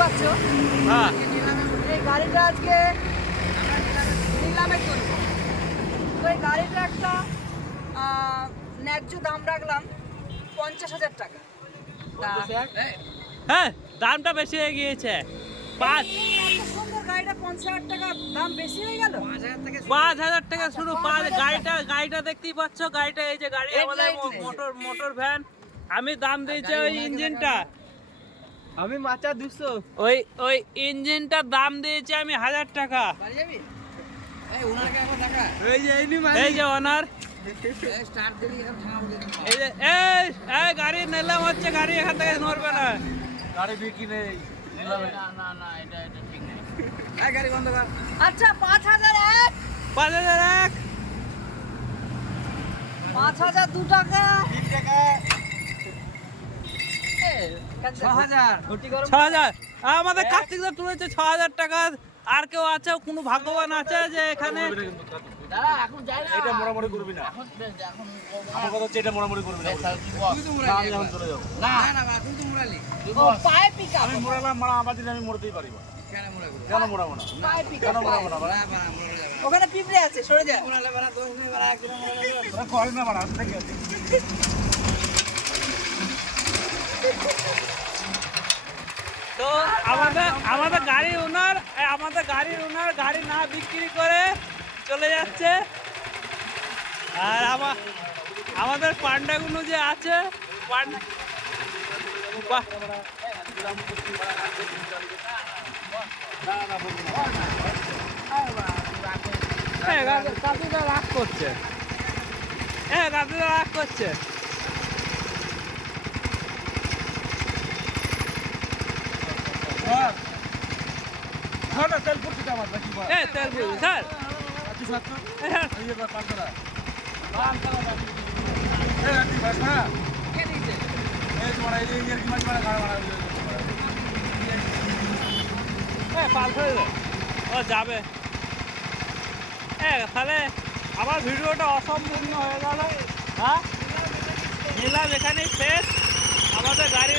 পাচ্ছ? হ্যাঁ। এই গাড়িটা আজকে নিলামে চলবে তো এই গাড়িটা একটা ন্যায্য দাম রাখলাম পঞ্চাশ হাজার টাকা। হ্যাঁ দামটা বেশি হয়ে গিয়েছে। পাঁচ। এত সুন্দর গাড়িটা পঞ্চাশ হাজার টাকা দাম বেশি হয়ে গেল? পাঁচ হাজার টাকা শুরু। পাঁচ গাড়িটা গাড়িটা দেখতেই পাচ্ছ গাড়িটা এই যে গাড়ি আমাদের মোটর মোটর ভ্যান আমি দাম দিয়েছি ওই ইঞ্জিনটা। আমি মাচা দুশো। ওই ওই ইঞ্জিনটার দাম দিয়েছি আমি হাজার টাকা। বাড়ি যাবি? এই যে এই নি এই যে ওনার। এই যে এই গাড়ি নিলাম হচ্ছে গাড়ি এখান থেকে নড়বে না। গাড়ি বিক্রি নেই গাড়ি বন্ধ কর। আচ্ছা পাঁচ হাজার এক। পাঁচ হাজার এক। পাঁচ হাজার দু টাকা। তিন টাকা। ছ হাজার আমাদের কার্তিক দা তুলেছে ছ হাজার টাকা। আর কেউ আছে? কোনো ভাগ্যবান আছে যে এখানে? এটা মোড়ামুড়ি করবি না। আমার কথা হচ্ছে এটা মোড়ামুড়ি করবি না না, আমি এখন চলে যাব। না না না তুই তো মুরালি। পায়ে পিক আমি মোড়ালাম মারা আমার দিন আমি মোড়তেই পারি। কেন মোড়াবো না? কেন মোড়াবো না? ওখানে পিঁপড়ে আছে সরে যা। ওরা করে না বাড়া, আসলে কি আছে? তো আমাদের আমাদের গাড়ি ওনার আমাদের গাড়ির ওনার গাড়ি না বিক্রি করে চলে যাচ্ছে। আর আমাদের পান্ডাগুলো যে আছে হ্যাঁ রাগ করছে। হ্যাঁ রাগ করছে। না, তেল পড়ছে আমার, নাকি বল? এ তেল দিবি, স্যার আশি সত্তর? এ, স্যার এই যে বা টাকা। পাঁচশো টাকা দাম। এই বাস না? এই তোমার এই যে কি মাছ মারা, গাড়া মারা, এ পাল করে ও যাবে এ তাহলে আমার ভিডিওটা অসম্পূর্ণ হয়ে গেল হ্যাঁ নিলাম এখানেই শেষ আমাদের গাড়ির